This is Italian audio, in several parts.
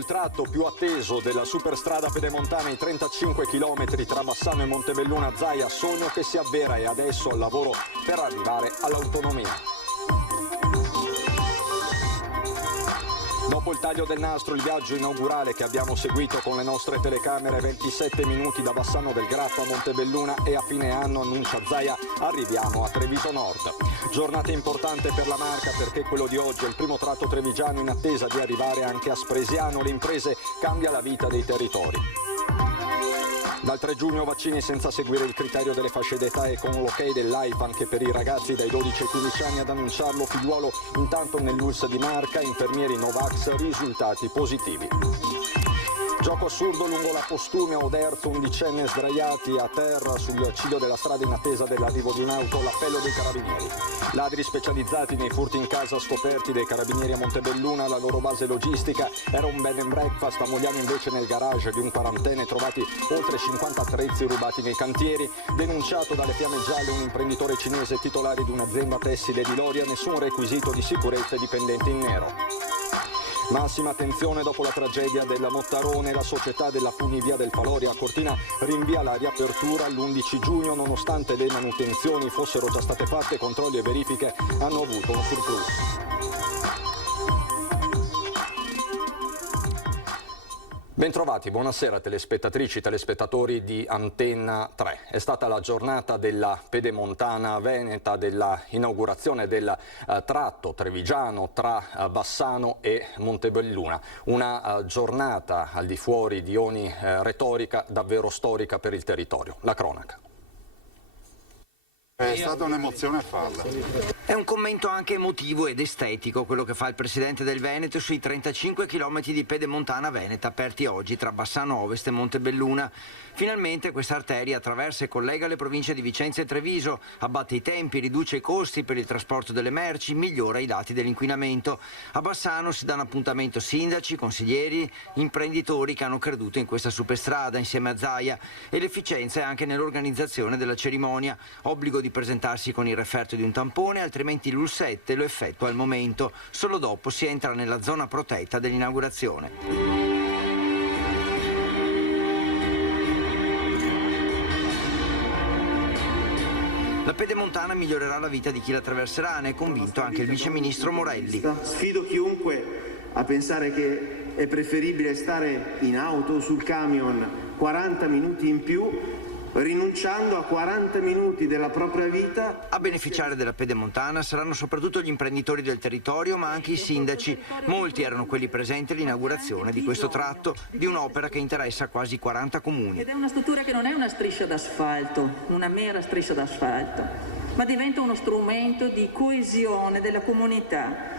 il tratto più atteso della superstrada pedemontana, i 35 km tra Bassano e Montebelluna Zaia, sogno che si avvera e adesso al lavoro per arrivare all'autonomia. Dopo il taglio del nastro, il viaggio inaugurale che abbiamo seguito con le nostre telecamere, 27 minuti da Bassano del Grappa a Montebelluna e a fine anno, annuncia Zaia, arriviamo a Treviso Nord. Giornata importante per la Marca perché quello di oggi è il primo tratto trevigiano in attesa di arrivare anche a Spresiano. Le imprese, cambia la vita dei territori. Dal 3 giugno vaccini senza seguire il criterio delle fasce d'età e con l'ok dell'AIFA anche per i ragazzi dai 12 ai 15 anni, ad annunciarlo Figliuolo. Intanto nell'ULSS di Marca, infermieri Novax, risultati positivi. Gioco assurdo lungo la Postumia, Oderzo, undicenne sdraiati a terra sul ciglio della strada in attesa dell'arrivo di un'auto, l'appello dei carabinieri. Ladri specializzati nei furti in casa scoperti dai carabinieri a Montebelluna, la loro base logistica era un bed and breakfast. A Mogliano invece nel garage di un quarantenne trovati oltre 50 attrezzi rubati nei cantieri. Denunciato dalle fiamme gialle un imprenditore cinese titolare di un'azienda tessile di Loria, nessun requisito di sicurezza e dipendenti in nero. Massima attenzione dopo la tragedia della Mottarone, la società della funivia del Faloria a Cortina rinvia la riapertura all'11 giugno nonostante le manutenzioni fossero già state fatte, controlli e verifiche hanno avuto un surplus. Bentrovati, buonasera telespettatrici e telespettatori di Antenna 3. È stata la giornata della Pedemontana Veneta, della inaugurazione del tratto trevigiano tra Bassano e Montebelluna. Una giornata al di fuori di ogni retorica, davvero storica per il territorio. La cronaca. È stata un'emozione farla. È un commento anche emotivo ed estetico quello che fa il presidente del Veneto sui 35 km di Pedemontana Veneta aperti oggi tra Bassano Ovest e Montebelluna. Finalmente questa arteria attraversa e collega le province di Vicenza e Treviso, abbatte i tempi, riduce i costi per il trasporto delle merci, migliora i dati dell'inquinamento. A Bassano si danno appuntamento sindaci, consiglieri, imprenditori che hanno creduto in questa superstrada insieme a Zaia, e l'efficienza è anche nell'organizzazione della cerimonia. Obbligo di presentarsi con il referto di un tampone, altrimenti l'UL7 lo effettua al momento. Solo dopo si entra nella zona protetta dell'inaugurazione. La pedemontana migliorerà la vita di chi la attraverserà, ne è convinto anche il viceministro Morelli. Sfido chiunque a pensare che è preferibile stare in auto o sul camion 40 minuti in più, rinunciando a 40 minuti della propria vita. A beneficiare della pedemontana saranno soprattutto gli imprenditori del territorio, ma anche i sindaci. Molti erano quelli presenti all'inaugurazione di questo tratto, di un'opera che interessa quasi 40 comuni. Ed è una struttura che non è una striscia d'asfalto, una mera striscia d'asfalto, ma diventa uno strumento di coesione della comunità.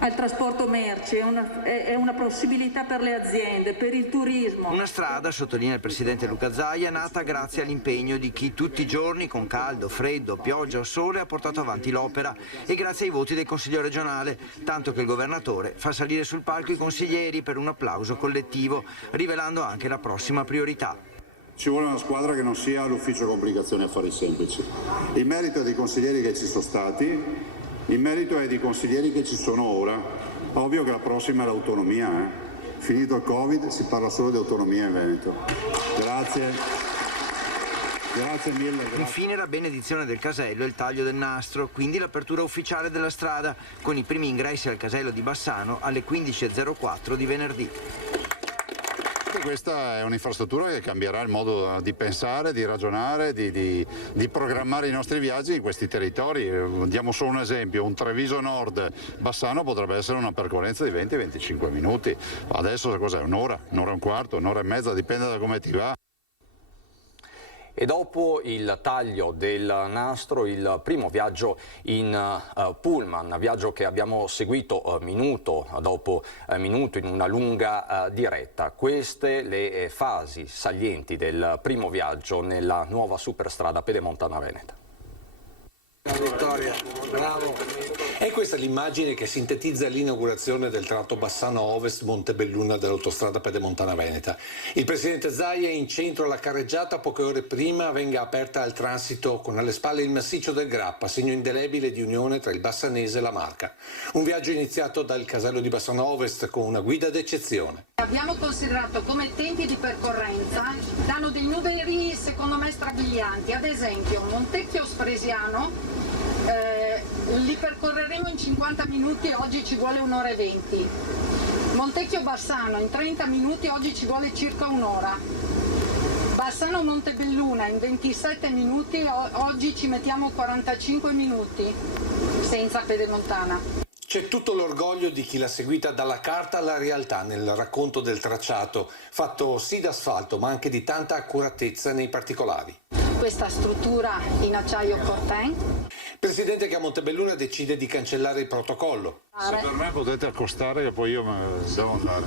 Al trasporto merci, è una possibilità per le aziende, per il turismo. Una strada, sottolinea il presidente Luca Zaia, nata grazie all'impegno di chi tutti i giorni, con caldo, freddo, pioggia o sole, ha portato avanti l'opera, e grazie ai voti del Consiglio regionale, tanto che il governatore fa salire sul palco i consiglieri per un applauso collettivo, rivelando anche la prossima priorità. Ci vuole una squadra che non sia l'ufficio complicazioni affari semplici. Il merito è dei consiglieri che ci sono stati. Il merito è di consiglieri che ci sono ora. Ovvio che la prossima è l'autonomia. Finito il Covid si parla solo di autonomia in Veneto. Grazie. Grazie mille. Grazie. Infine la benedizione del casello e il taglio del nastro, quindi l'apertura ufficiale della strada, con i primi ingressi al casello di Bassano alle 15.04 di venerdì. Questa è un'infrastruttura che cambierà il modo di pensare, di ragionare, di programmare i nostri viaggi in questi territori. Diamo solo un esempio: un Treviso Nord-Bassano potrebbe essere una percorrenza di 20-25 minuti. Adesso cos'è? Un'ora e un quarto, un'ora e mezza, dipende da come ti va. E dopo il taglio del nastro, il primo viaggio in pullman, viaggio che abbiamo seguito minuto dopo minuto in una lunga diretta. Queste le fasi salienti del primo viaggio nella nuova superstrada Pedemontana Veneta. Vittoria, bravo. È questa l'immagine che sintetizza l'inaugurazione del tratto Bassano Ovest Montebelluna dell'autostrada Pedemontana Veneta. Il presidente Zaia è in centro alla carreggiata poche ore prima venga aperta al transito con alle spalle il massiccio del Grappa, segno indelebile di unione tra il Bassanese e la Marca. Un viaggio iniziato dal casello di Bassano Ovest con una guida d'eccezione. Abbiamo considerato come tempi di percorrenza, danno dei numeri secondo me strabilianti. Ad esempio Montecchio Spresiano li percorreremo in 50 minuti, oggi ci vuole 1 ora e 20. Montecchio Bassano in 30 minuti, oggi ci vuole circa 1 ora. Bassano Montebelluna in 27 minuti, oggi ci mettiamo 45 minuti, senza pedemontana. C'è tutto l'orgoglio di chi l'ha seguita dalla carta alla realtà nel racconto del tracciato, fatto sì d'asfalto ma anche di tanta accuratezza nei particolari. Questa struttura in acciaio Corten. Presidente che a Montebelluna decide di cancellare il protocollo. Se per me potete accostare che poi io devo andare.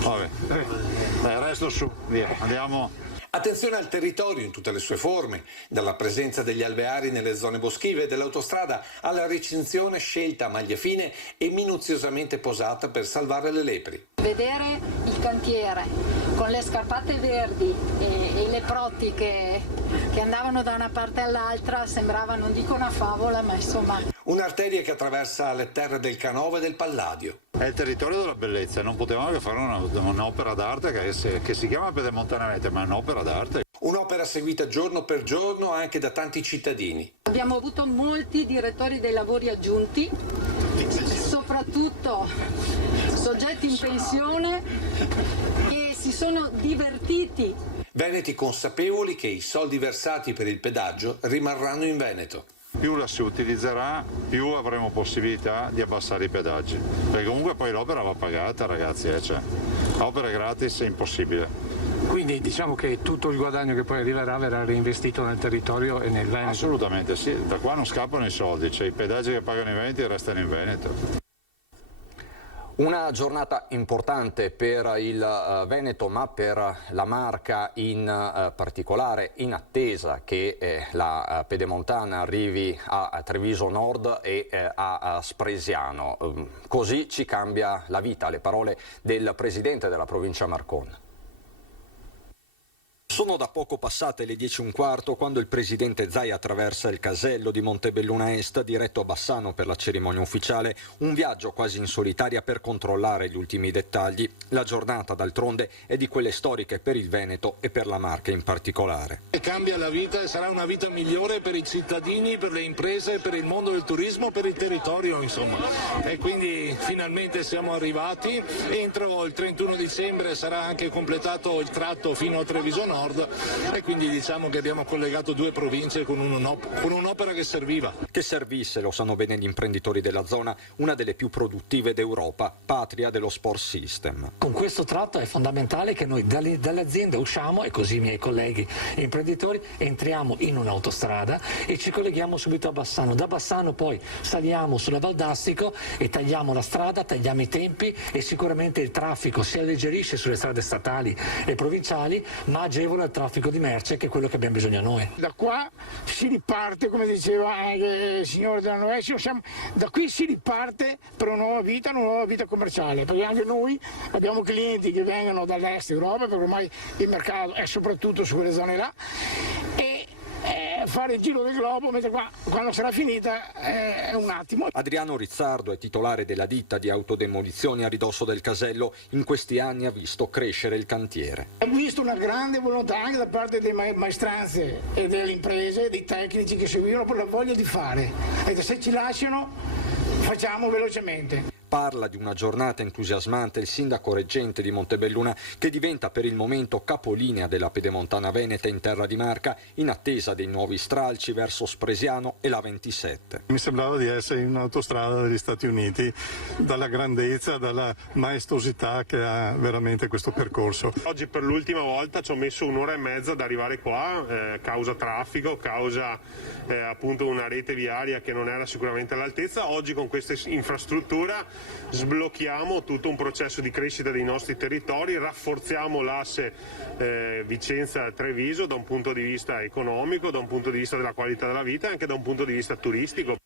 Vabbè, resto su, via, andiamo. Attenzione al territorio in tutte le sue forme, dalla presenza degli alveari nelle zone boschive dell'autostrada alla recinzione scelta a maglia fine e minuziosamente posata per salvare le lepri. Vedere il cantiere con le scarpate verdi e le proti che andavano da una parte all'altra sembrava, non dico una favola, ma insomma... Un'arteria che attraversa le terre del Canova e del Palladio. È il territorio della bellezza, non potevamo che fare un'opera d'arte che si chiama Pedemontana Veneta, ma è un'opera d'arte. Un'opera seguita giorno per giorno anche da tanti cittadini. Abbiamo avuto molti direttori dei lavori aggiunti, soprattutto soggetti in pensione che si sono divertiti. Veneti consapevoli che i soldi versati per il pedaggio rimarranno in Veneto. Più la si utilizzerà, più avremo possibilità di abbassare i pedaggi. Perché comunque poi l'opera va pagata, ragazzi, cioè, opera gratis è impossibile. Quindi diciamo che tutto il guadagno che poi arriverà verrà reinvestito nel territorio e nel Veneto? Assolutamente sì, da qua non scappano i soldi, cioè i pedaggi che pagano i veneti restano in Veneto. Una giornata importante per il Veneto, ma per la Marca in particolare, in attesa che la pedemontana arrivi a Treviso Nord e a Spresiano. Così ci cambia la vita, le parole del presidente della provincia Marcon. Sono da poco passate le 10:15 quando il presidente Zaia attraversa il casello di Montebelluna Est diretto a Bassano per la cerimonia ufficiale, un viaggio quasi in solitaria per controllare gli ultimi dettagli. La giornata d'altronde è di quelle storiche per il Veneto e per la Marca in particolare. Cambia la vita e sarà una vita migliore per i cittadini, per le imprese, per il mondo del turismo, per il territorio insomma. E quindi finalmente siamo arrivati, entro il 31 dicembre sarà anche completato il tratto fino a Treviso Nord. E quindi diciamo che abbiamo collegato 2 province con un'opera che serviva. Che servisse, lo sanno bene gli imprenditori della zona, una delle più produttive d'Europa, patria dello Sport System. Con questo tratto è fondamentale che noi dall'azienda usciamo, e così i miei colleghi imprenditori, entriamo in un'autostrada e ci colleghiamo subito a Bassano. Da Bassano poi saliamo sulla Valdastico e tagliamo la strada, tagliamo i tempi e sicuramente il traffico si alleggerisce sulle strade statali e provinciali, ma agevola il traffico di merce, che è quello che abbiamo bisogno noi. Da qua si riparte, come diceva anche il signore della Noesio, da qui si riparte per una nuova vita commerciale, perché anche noi abbiamo clienti che vengono dall'est Europa, perché ormai il mercato è soprattutto su quelle zone là, e fare il giro del globo, mentre qua, quando sarà finita, è un attimo. Adriano Rizzardo è titolare della ditta di autodemolizioni a ridosso del casello. In questi anni ha visto crescere il cantiere. Ho visto una grande volontà anche da parte delle maestranze e delle imprese, dei tecnici che seguivano, per la voglia di fare. E se ci lasciano, facciamo velocemente. Parla di una giornata entusiasmante il sindaco reggente di Montebelluna, che diventa per il momento capolinea della pedemontana veneta in terra di Marca, in attesa dei nuovi stralci verso Spresiano e la 27. Mi sembrava di essere in un'autostrada degli Stati Uniti, dalla grandezza, dalla maestosità che ha veramente questo percorso. Oggi per l'ultima volta ci ho messo 1 ora e mezza ad arrivare qua, causa traffico, causa appunto una rete viaria che non era sicuramente all'altezza. Oggi con questa infrastruttura sblocchiamo tutto un processo di crescita dei nostri territori, rafforziamo l'asse Vicenza-Treviso da un punto di vista economico, da un punto di vista della qualità della vita e anche da un punto di vista turistico.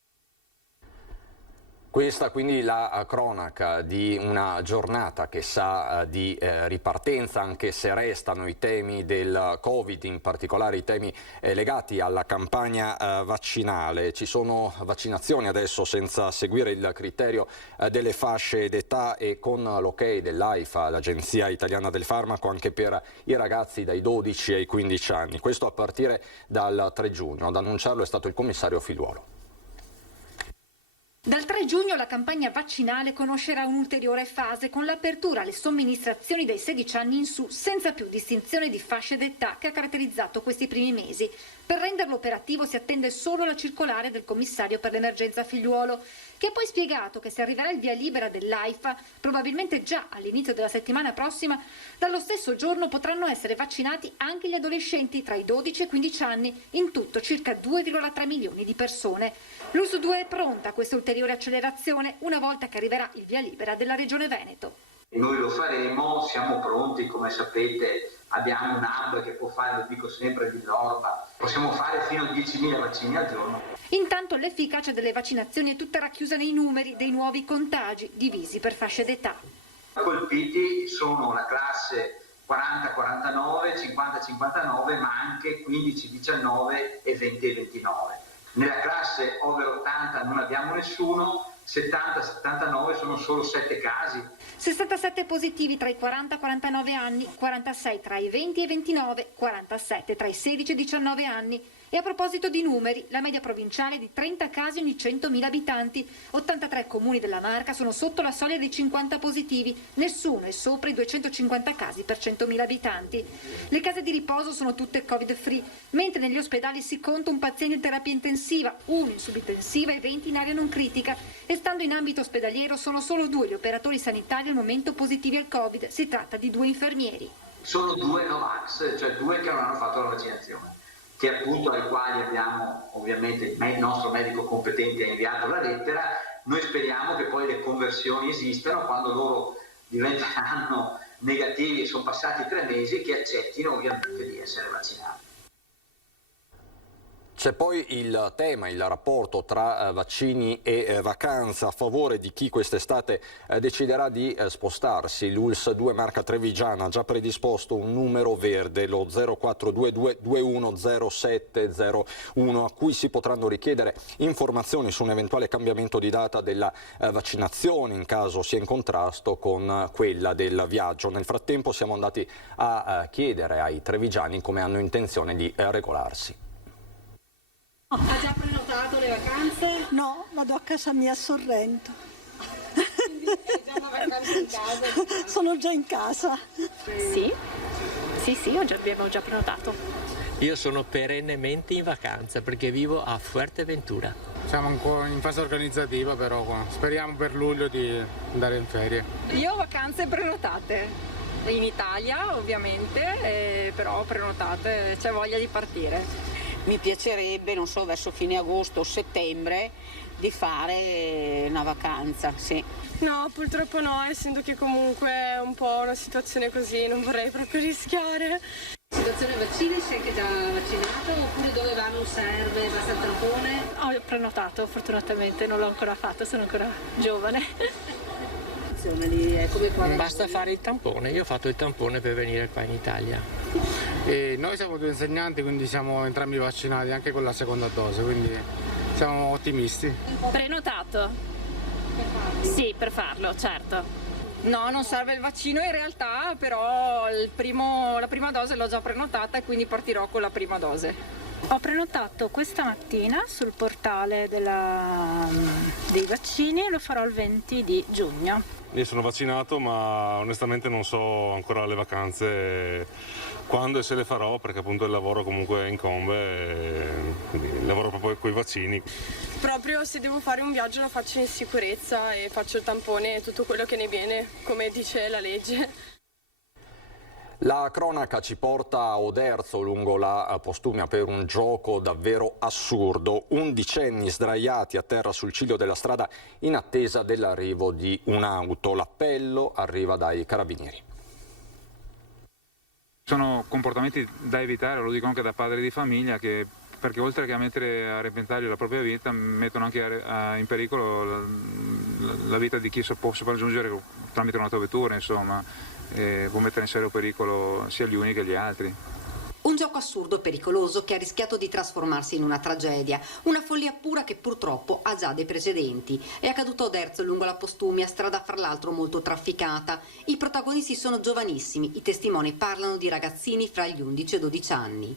Questa quindi la cronaca di una giornata che sa di ripartenza, anche se restano i temi del Covid, in particolare i temi legati alla campagna vaccinale. Ci sono vaccinazioni adesso senza seguire il criterio delle fasce d'età e con l'ok dell'AIFA, l'Agenzia Italiana del Farmaco, anche per i ragazzi dai 12 ai 15 anni. Questo a partire dal 3 giugno. Ad annunciarlo è stato il commissario Figliuolo. Dal 3 giugno la campagna vaccinale conoscerà un'ulteriore fase con l'apertura alle somministrazioni dai 16 anni in su, senza più distinzione di fasce d'età che ha caratterizzato questi primi mesi. Per renderlo operativo si attende solo la circolare del commissario per l'emergenza Figliuolo, che ha poi spiegato che se arriverà il via libera dell'AIFA, probabilmente già all'inizio della settimana prossima, dallo stesso giorno potranno essere vaccinati anche gli adolescenti tra i 12 e i 15 anni, in tutto circa 2,3 milioni di persone. L'US 2 è pronta a questa ulteriore accelerazione una volta che arriverà il via libera della Regione Veneto. Noi lo faremo, siamo pronti, come sapete abbiamo un hub che può fare, lo dico sempre, di Lorba, possiamo fare fino a 10.000 vaccini al giorno. Intanto l'efficacia delle vaccinazioni è tutta racchiusa nei numeri dei nuovi contagi, divisi per fasce d'età. Colpiti sono la classe 40-49, 50-59, ma anche 15-19 e 20-29. Nella classe over 80 non abbiamo nessuno, 70-79 sono solo 7 casi. 67 positivi tra i 40 e 49 anni, 46 tra i 20 e i 29, 47 tra i 16 e i 19 anni. E a proposito di numeri, la media provinciale è di 30 casi ogni 100.000 abitanti. 83 comuni della Marca sono sotto la soglia dei 50 positivi, nessuno è sopra i 250 casi per 100.000 abitanti. Le case di riposo sono tutte Covid-free, mentre negli ospedali si conta un paziente in terapia intensiva, 1 in subintensiva e 20 in area non critica. E stando in ambito ospedaliero sono solo 2 gli operatori sanitari al momento positivi al Covid, si tratta di 2 infermieri. Sono 2 Novax, cioè 2 che non hanno fatto la vaccinazione, che appunto ai quali abbiamo, ovviamente il nostro medico competente ha inviato la lettera. Noi speriamo che poi le conversioni esistano quando loro diventeranno negativi e sono passati 3 mesi, che accettino ovviamente di essere vaccinati. C'è poi il tema, il rapporto tra vaccini e vacanza a favore di chi quest'estate deciderà di spostarsi. L'ULSS 2 Marca Trevigiana ha già predisposto un numero verde, lo 0422 210701, a cui si potranno richiedere informazioni su un eventuale cambiamento di data della vaccinazione in caso sia in contrasto con quella del viaggio. Nel frattempo siamo andati a chiedere ai trevigiani come hanno intenzione di regolarsi. Ha già prenotato le vacanze? No, vado a casa mia a Sorrento. Quindi hai già una vacanza in casa? Sono già in casa. Sì, abbiamo già prenotato. Io sono perennemente in vacanza perché vivo a Fuerteventura. Siamo ancora in fase organizzativa, però speriamo per luglio di andare in ferie. Io ho vacanze prenotate, in Italia ovviamente, però prenotate, c'è voglia di partire. Mi piacerebbe, non so, verso fine agosto o settembre di fare una vacanza, sì. No, purtroppo no, essendo che comunque è un po' una situazione così, non vorrei proprio rischiare. Situazione vaccini, sei anche già vaccinata oppure dove va non serve, basta il tampone? Ho prenotato, fortunatamente non l'ho ancora fatto, sono ancora giovane. Basta fare il tampone, io ho fatto il tampone per venire qua in Italia. E noi siamo 2 insegnanti, quindi siamo entrambi vaccinati anche con la seconda dose, quindi siamo ottimisti. Prenotato? Sì, per farlo, certo. No, non serve il vaccino in realtà, però la prima dose l'ho già prenotata e quindi partirò con la prima dose. Ho prenotato questa mattina sul portale dei vaccini e lo farò il 20 di giugno. Io sono vaccinato, ma onestamente non so ancora le vacanze quando e se le farò, perché appunto il lavoro comunque incombe e quindi lavoro proprio con i vaccini. Proprio se devo fare un viaggio lo faccio in sicurezza e faccio il tampone e tutto quello che ne viene, come dice la legge. La cronaca ci porta a Oderzo, lungo la Postumia, per un gioco davvero assurdo. 11enni sdraiati a terra sul ciglio della strada in attesa dell'arrivo di un'auto. L'appello arriva dai carabinieri. Sono comportamenti da evitare, lo dico anche da padre di famiglia, perché oltre che a mettere a repentaglio la propria vita, mettono anche in pericolo la vita di chi può sopraggiungere tramite un'autovettura, insomma. Può mettere in serio pericolo sia gli uni che gli altri. Un gioco assurdo e pericoloso che ha rischiato di trasformarsi in una tragedia, una follia pura che purtroppo ha già dei precedenti. È accaduto a Oderzo, lungo la Postumia, strada fra l'altro molto trafficata. I protagonisti sono giovanissimi, i testimoni parlano di ragazzini fra gli 11 e 12 anni.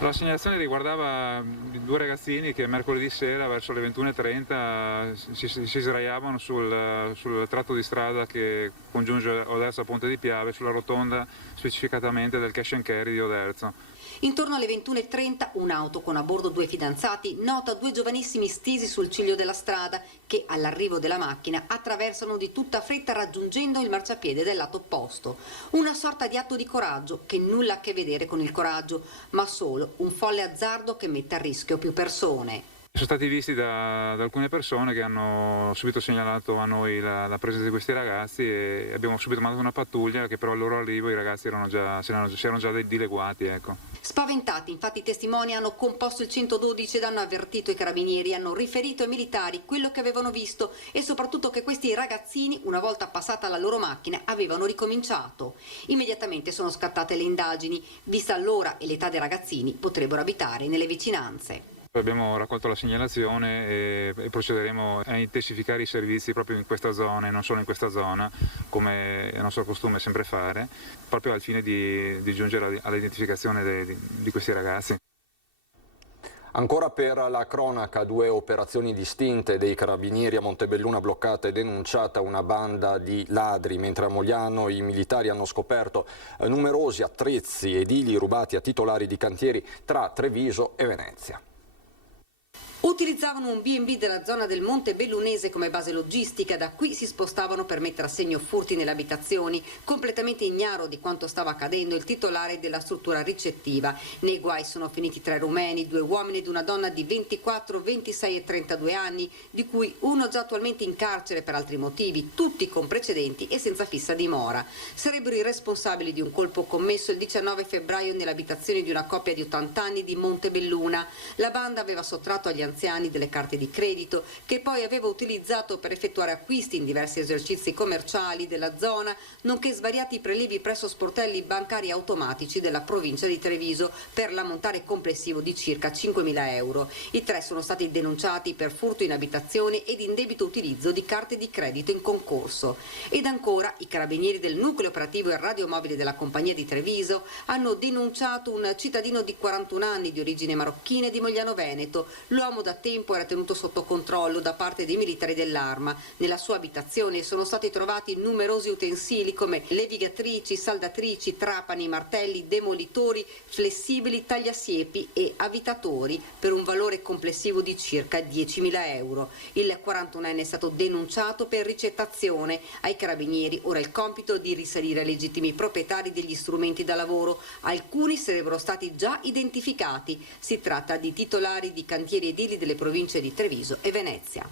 La segnalazione riguardava due ragazzini che mercoledì sera verso le 21:30 si sdraiavano sul tratto di strada che congiunge Oderzo a Ponte di Piave, sulla rotonda specificatamente del cash and carry di Oderzo. Intorno alle 21:30 un'auto con a bordo due fidanzati nota due giovanissimi stesi sul ciglio della strada che all'arrivo della macchina attraversano di tutta fretta raggiungendo il marciapiede del lato opposto. Una sorta di atto di coraggio che nulla a che vedere con il coraggio, ma solo un folle azzardo che mette a rischio più persone. Sono stati visti da alcune persone che hanno subito segnalato a noi la presenza di questi ragazzi e abbiamo subito mandato una pattuglia che però al loro arrivo i ragazzi si erano già dileguati. Ecco. Spaventati, infatti i testimoni hanno composto il 112 ed hanno avvertito i carabinieri, hanno riferito ai militari quello che avevano visto e soprattutto che questi ragazzini, una volta passata la loro macchina, avevano ricominciato. Immediatamente sono scattate le indagini, vista l'ora e l'età dei ragazzini potrebbero abitare nelle vicinanze. Abbiamo raccolto la segnalazione e procederemo a intensificare i servizi proprio in questa zona e non solo in questa zona, come è nostro costume sempre fare, proprio al fine di giungere all'identificazione di questi ragazzi. Ancora per la cronaca, due operazioni distinte dei carabinieri a Montebelluna, bloccata e denunciata una banda di ladri, mentre a Mogliano i militari hanno scoperto numerosi attrezzi edili rubati a titolari di cantieri tra Treviso e Venezia. Utilizzavano un B&B della zona del Montebellunese come base logistica, da qui si spostavano per mettere a segno furti nelle abitazioni, completamente ignaro di quanto stava accadendo il titolare della struttura ricettiva. Nei guai sono finiti 3 rumeni, 2 uomini ed una donna di 24, 26 e 32 anni, di cui uno già attualmente in carcere per altri motivi, tutti con precedenti e senza fissa dimora. Sarebbero i responsabili di un colpo commesso il 19 febbraio nelle abitazioni di una coppia di 80 anni di Montebelluna. La banda aveva sottratto agli anziani delle carte di credito che poi aveva utilizzato per effettuare acquisti in diversi esercizi commerciali della zona, nonché svariati prelievi presso sportelli bancari automatici della provincia di Treviso per l'ammontare complessivo di circa 5.000 euro. I 3 sono stati denunciati per furto in abitazione ed indebito utilizzo di carte di credito in concorso. Ed ancora i carabinieri del nucleo operativo e radiomobile della compagnia di Treviso hanno denunciato un cittadino di 41 anni di origine marocchina di Mogliano Veneto. L'uomo da tempo era tenuto sotto controllo da parte dei militari dell'Arma. Nella sua abitazione sono stati trovati numerosi utensili come levigatrici, saldatrici, trapani, martelli, demolitori, flessibili, tagliasiepi e avvitatori per un valore complessivo di circa 10.000 euro. Il 41enne è stato denunciato per ricettazione. Ai carabinieri ora il compito di risalire ai legittimi proprietari degli strumenti da lavoro. Alcuni sarebbero stati già identificati. Si tratta di titolari di cantieri edili delle province di Treviso e Venezia.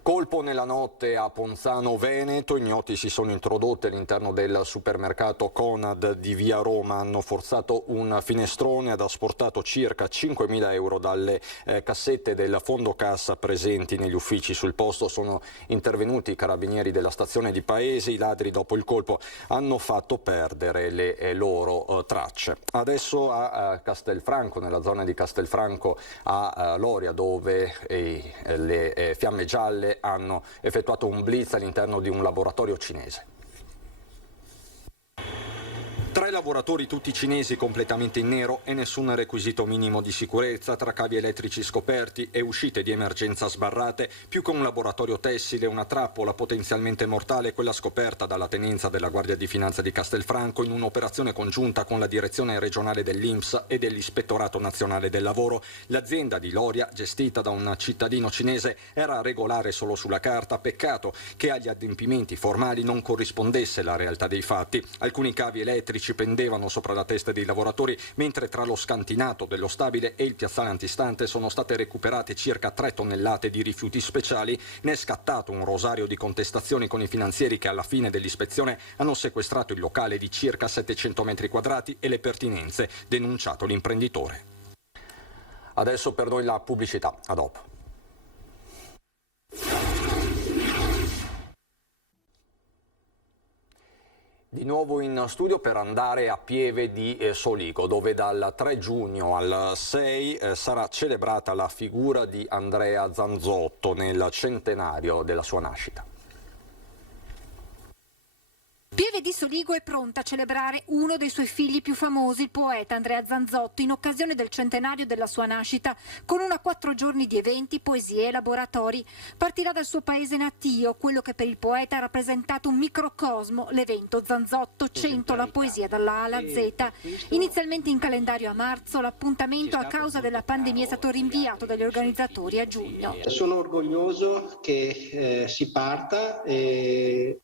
Colpo nella notte a Ponzano Veneto, ignoti si sono introdotti all'interno del supermercato Conad di via Roma, hanno forzato un finestrone, hanno asportato circa 5.000 euro dalle cassette del fondo cassa presenti negli uffici. Sul posto sono intervenuti i carabinieri della stazione di Paese, i ladri dopo il colpo hanno fatto perdere le loro tracce. Adesso a Castelfranco, nella zona di Castelfranco a Loria, dove le fiamme gialle hanno effettuato un blitz all'interno di un laboratorio cinese. 3 lavoratori tutti cinesi completamente in nero e nessun requisito minimo di sicurezza, tra cavi elettrici scoperti e uscite di emergenza sbarrate, più che un laboratorio tessile, una trappola potenzialmente mortale, quella scoperta dalla tenenza della Guardia di Finanza di Castelfranco in un'operazione congiunta con la direzione regionale dell'INPS e dell'Ispettorato Nazionale del Lavoro. L'azienda di Loria, gestita da un cittadino cinese, era regolare solo sulla carta, peccato che agli adempimenti formali non corrispondesse la realtà dei fatti. Alcuni cavi elettrici pendevano sopra la testa dei lavoratori, mentre tra lo scantinato dello stabile e il piazzale antistante sono state recuperate circa 3 tonnellate di rifiuti speciali. Ne è scattato un rosario di contestazioni con i finanzieri che alla fine dell'ispezione hanno sequestrato il locale di circa 700 metri quadrati e le pertinenze, denunciato l'imprenditore. Adesso per noi la pubblicità, a dopo. Di nuovo in studio per andare a Pieve di Soligo, dove dal 3 giugno al 6 sarà celebrata la figura di Andrea Zanzotto nel centenario della sua nascita. Pieve di Soligo è pronta a celebrare uno dei suoi figli più famosi, il poeta Andrea Zanzotto, in occasione del centenario della sua nascita, con 4 giorni di eventi, poesie e laboratori. Partirà dal suo paese natio, quello che per il poeta ha rappresentato un microcosmo, l'evento Zanzotto 100, la poesia dalla A alla Z. Inizialmente in calendario a marzo, l'appuntamento a causa della pandemia è stato rinviato dagli organizzatori a giugno. Sono orgoglioso che si parta e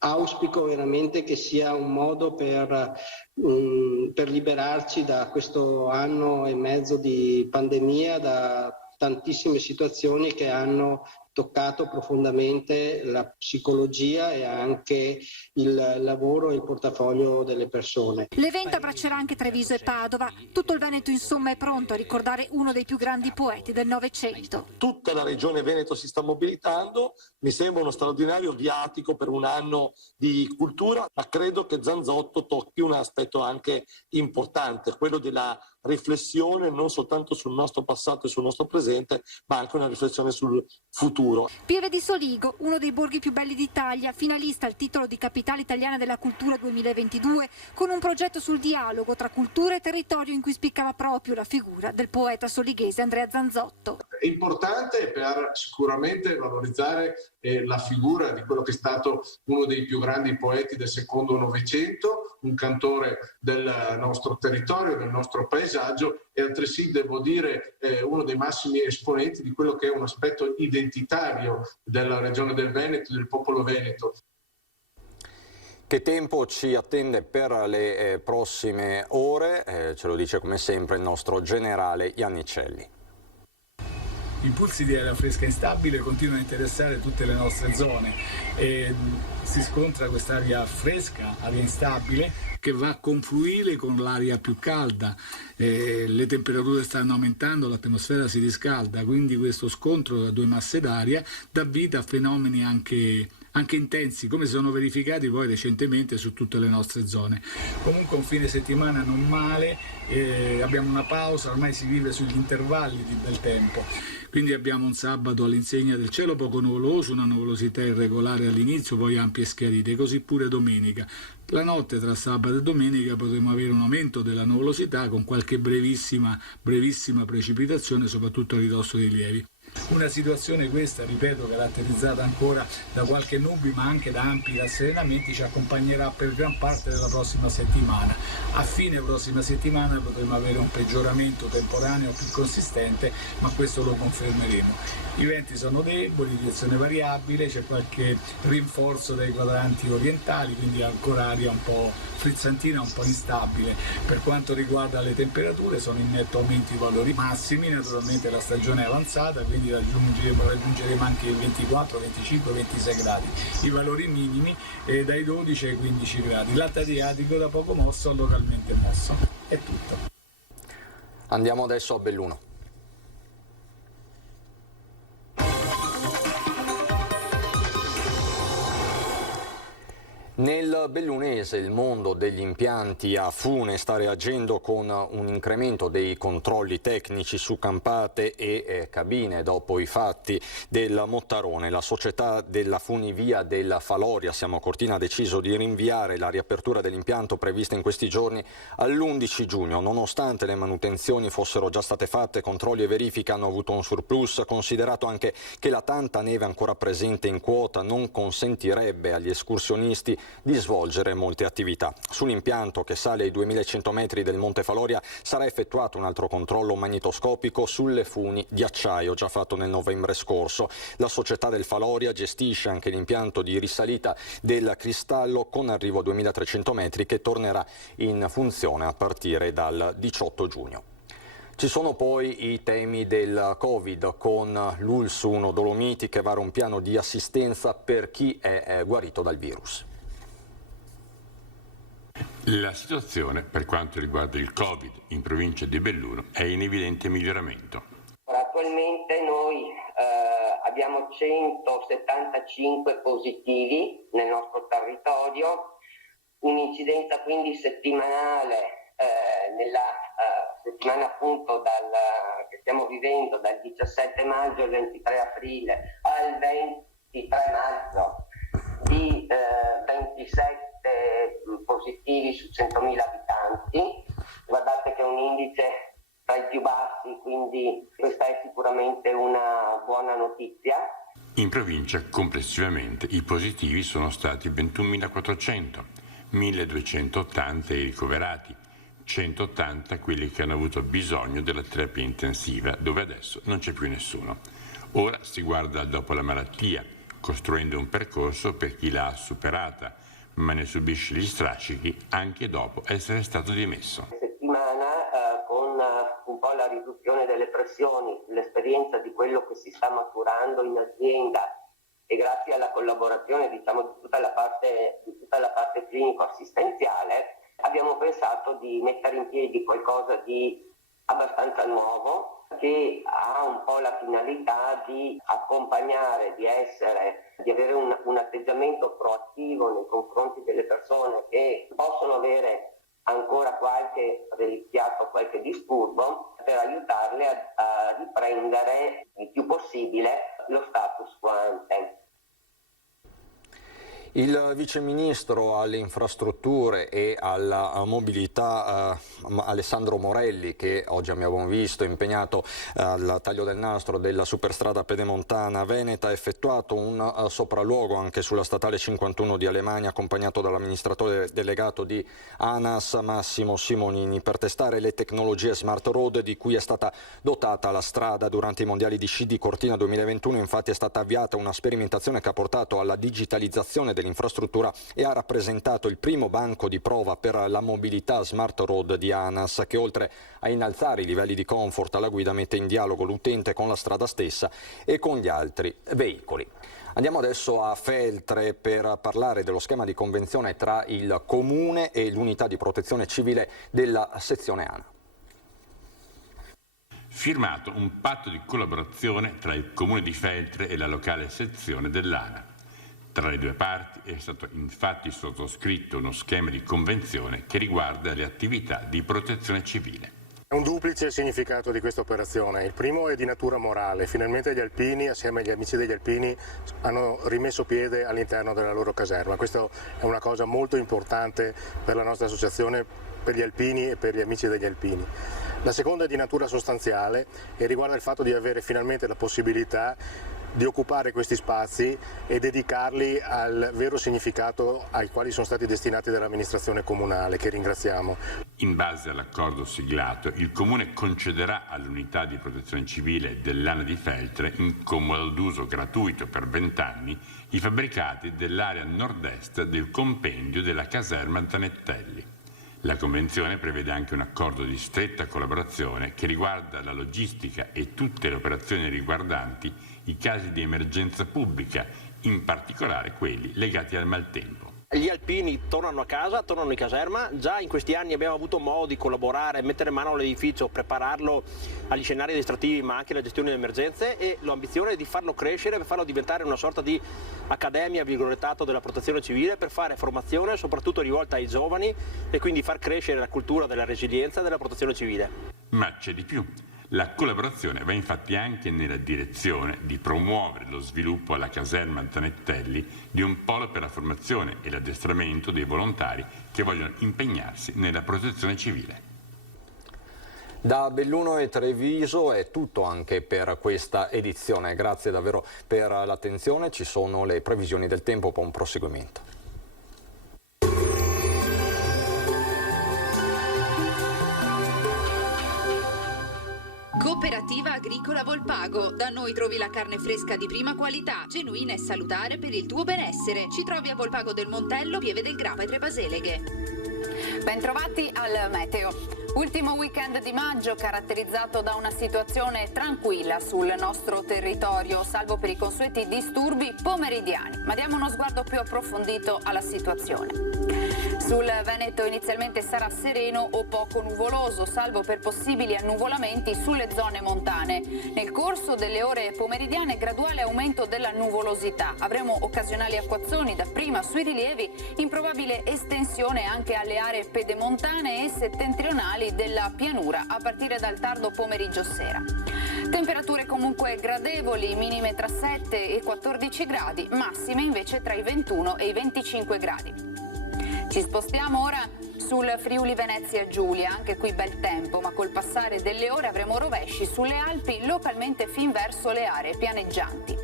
auspico veramente che sia un modo per liberarci da questo anno e mezzo di pandemia, da tantissime situazioni che hanno toccato profondamente la psicologia e anche il lavoro e il portafoglio delle persone. L'evento abbraccerà anche Treviso e Padova. Tutto il Veneto insomma è pronto a ricordare uno dei più grandi poeti del Novecento. Tutta la regione Veneto si sta mobilitando, mi sembra uno straordinario viatico per un anno di cultura, ma credo che Zanzotto tocchi un aspetto anche importante, quello della riflessione non soltanto sul nostro passato e sul nostro presente, ma anche una riflessione sul futuro. Pieve di Soligo, uno dei borghi più belli d'Italia, finalista al titolo di Capitale Italiana della Cultura 2022, con un progetto sul dialogo tra cultura e territorio in cui spiccava proprio la figura del poeta solighese Andrea Zanzotto. È importante per sicuramente valorizzare la figura di quello che è stato uno dei più grandi poeti del secondo Novecento, un cantore del nostro territorio, del nostro paesaggio e altresì, devo dire, uno dei massimi esponenti di quello che è un aspetto identitario della regione del Veneto, del popolo veneto. Che tempo ci attende per le prossime ore? Ce lo dice come sempre il nostro generale Iannicelli. Impulsi di aria fresca e instabile continuano a interessare tutte le nostre zone e si scontra quest'aria fresca, aria instabile, che va a confluire con l'aria più calda. Le temperature stanno aumentando, l'atmosfera si riscalda, quindi questo scontro tra due masse d'aria dà vita a fenomeni anche intensi, come si sono verificati poi recentemente su tutte le nostre zone. Comunque un fine settimana non male, abbiamo una pausa, ormai si vive sugli intervalli del tempo. Quindi abbiamo un sabato all'insegna del cielo poco nuvoloso, una nuvolosità irregolare all'inizio, poi ampie schiarite, così pure domenica. La notte tra sabato e domenica potremo avere un aumento della nuvolosità con qualche brevissima precipitazione, soprattutto a ridosso dei lievi. Una situazione questa, ripeto, caratterizzata ancora da qualche nubi ma anche da ampi rasserenamenti, ci accompagnerà per gran parte della prossima settimana. A fine prossima settimana potremo avere un peggioramento temporaneo più consistente, ma questo lo confermeremo. I venti sono deboli, direzione variabile, c'è qualche rinforzo dai quadranti orientali, quindi ancora aria un po' frizzantina, un po' instabile. Per quanto riguarda le temperature sono in netto aumento i valori massimi, naturalmente la stagione è avanzata, quindi raggiungeremo anche i 24, 25, 26 gradi. I valori minimi dai 12 ai 15 gradi. L'Alto Adriatico da poco mosso a localmente mosso. È tutto. Andiamo adesso a Belluno. Nel bellunese il mondo degli impianti a fune sta reagendo con un incremento dei controlli tecnici su campate e cabine dopo i fatti del Mottarone. La società della funivia della Faloria, Siamo Cortina, ha deciso di rinviare la riapertura dell'impianto prevista in questi giorni all'11 giugno. Nonostante le manutenzioni fossero già state fatte, controlli e verifiche hanno avuto un surplus, considerato anche che la tanta neve ancora presente in quota non consentirebbe agli escursionisti di svolgere molte attività. Sull'impianto, che sale ai 2100 metri del Monte Faloria, sarà effettuato un altro controllo magnetoscopico sulle funi di acciaio, già fatto nel novembre scorso. La società del Faloria gestisce anche l'impianto di risalita del Cristallo con arrivo a 2300 metri, che tornerà in funzione a partire dal 18 giugno. Ci sono poi i temi del Covid, con l'Ulsuno Dolomiti che vara un piano di assistenza per chi è guarito dal virus. La situazione per quanto riguarda il Covid in provincia di Belluno è in evidente miglioramento. Attualmente noi abbiamo 175 positivi nel nostro territorio, un'incidenza quindi settimanale nella settimana appunto che stiamo vivendo dal 17 maggio al 23 aprile al 23 maggio di 27 positivi su 100.000 abitanti. Guardate che è un indice tra i più bassi, quindi questa è sicuramente una buona notizia. In provincia complessivamente i positivi sono stati 21.400, 1.280 i ricoverati, 180 quelli che hanno avuto bisogno della terapia intensiva, dove adesso non c'è più nessuno. Ora si guarda dopo la malattia, costruendo un percorso per chi l'ha superata, ma ne subisce gli strascichi anche dopo essere stato dimesso. Settimana con un po' la riduzione delle pressioni, l'esperienza di quello che si sta maturando in azienda e grazie alla collaborazione di tutta la parte clinico-assistenziale, abbiamo pensato di mettere in piedi qualcosa di abbastanza nuovo, che ha un po' la finalità di accompagnare, di avere un atteggiamento proattivo nei confronti delle persone che possono avere ancora qualche reliquiato, qualche disturbo, per aiutarle a riprendere il più possibile lo status quo ante. Il viceministro alle infrastrutture e alla mobilità Alessandro Morelli, che oggi abbiamo visto impegnato al taglio del nastro della superstrada pedemontana veneta, ha effettuato un sopralluogo anche sulla statale 51 di Alemagna, accompagnato dall'amministratore delegato di ANAS Massimo Simonini, per testare le tecnologie Smart Road di cui è stata dotata la strada. Durante i mondiali di sci di Cortina 2021 infatti è stata avviata una sperimentazione che ha portato alla digitalizzazione dell'infrastruttura e ha rappresentato il primo banco di prova per la mobilità Smart Road di ANAS, che oltre a innalzare i livelli di comfort alla guida mette in dialogo l'utente con la strada stessa e con gli altri veicoli. Andiamo adesso a Feltre per parlare dello schema di convenzione tra il Comune e l'unità di protezione civile della sezione ANA. Firmato un patto di collaborazione tra il Comune di Feltre e la locale sezione dell'ANA. Tra le due parti è stato infatti sottoscritto uno schema di convenzione che riguarda le attività di protezione civile. È un duplice significato di questa operazione. Il primo è di natura morale. Finalmente gli alpini, assieme agli amici degli alpini, hanno rimesso piede all'interno della loro caserma. Questa è una cosa molto importante per la nostra associazione, per gli alpini e per gli amici degli alpini. La seconda è di natura sostanziale e riguarda il fatto di avere finalmente la possibilità di occupare questi spazi e dedicarli al vero significato ai quali sono stati destinati dall'amministrazione comunale, che ringraziamo. In base all'accordo siglato, il Comune concederà all'unità di protezione civile dell'ANA di Feltre, in comodo d'uso gratuito per 20 anni, i fabbricati dell'area nord-est del compendio della caserma Zanettelli. La Convenzione prevede anche un accordo di stretta collaborazione che riguarda la logistica e tutte le operazioni riguardanti i casi di emergenza pubblica, in particolare quelli legati al maltempo. gli alpini tornano a casa, tornano in caserma. Già in questi anni abbiamo avuto modo di collaborare, mettere mano all'edificio, prepararlo agli scenari addestrativi ma anche alla gestione delle emergenze, e l'ambizione è di farlo crescere, per farlo diventare una sorta di accademia virgolettato della protezione civile, per fare formazione soprattutto rivolta ai giovani e quindi far crescere la cultura della resilienza e della protezione civile. Ma c'è di più. La collaborazione va infatti anche nella direzione di promuovere lo sviluppo alla caserma Zanettelli di un polo per la formazione e l'addestramento dei volontari che vogliono impegnarsi nella protezione civile. Da Belluno e Treviso è tutto anche per questa edizione. Grazie davvero per l'attenzione. Ci sono le previsioni del tempo per un proseguimento. Cooperativa Agricola Volpago. Da noi trovi la carne fresca di prima qualità, genuina e salutare per il tuo benessere. Ci trovi a Volpago del Montello, Pieve del Grappa e Tre Baseleghe. Bentrovati al meteo. Ultimo weekend di maggio caratterizzato da una situazione tranquilla sul nostro territorio, salvo per i consueti disturbi pomeridiani. Ma diamo uno sguardo più approfondito alla situazione. Sul Veneto inizialmente sarà sereno o poco nuvoloso, salvo per possibili annuvolamenti sulle zone montane. Nel corso delle ore pomeridiane graduale aumento della nuvolosità. Avremo occasionali acquazzoni dapprima sui rilievi, in probabile estensione anche alle aree pedemontane e settentrionali della pianura a partire dal tardo pomeriggio sera. Temperature comunque gradevoli, minime tra 7 e 14 gradi, massime invece tra i 21 e i 25 gradi. Ci spostiamo ora sul Friuli Venezia Giulia, anche qui bel tempo, ma col passare delle ore avremo rovesci sulle Alpi, localmente fin verso le aree pianeggianti.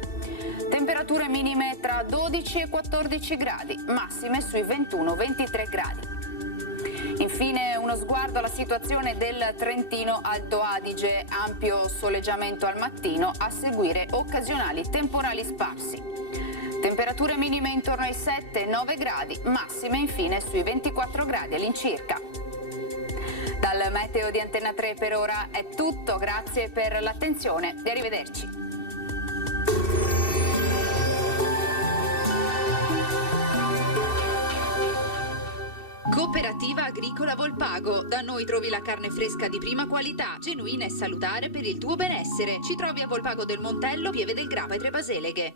Temperature minime tra 12 e 14 gradi, massime sui 21-23 gradi. Infine uno sguardo alla situazione del Trentino Alto Adige, ampio soleggiamento al mattino, a seguire occasionali temporali sparsi. Temperature minime intorno ai 7-9 gradi, massime infine sui 24 gradi all'incirca. Dal meteo di Antenna 3 per ora è tutto, grazie per l'attenzione e arrivederci. Cooperativa Agricola Volpago. Da noi trovi la carne fresca di prima qualità, genuina e salutare per il tuo benessere. Ci trovi a Volpago del Montello, Pieve del Grappa e Tre Baseleghe.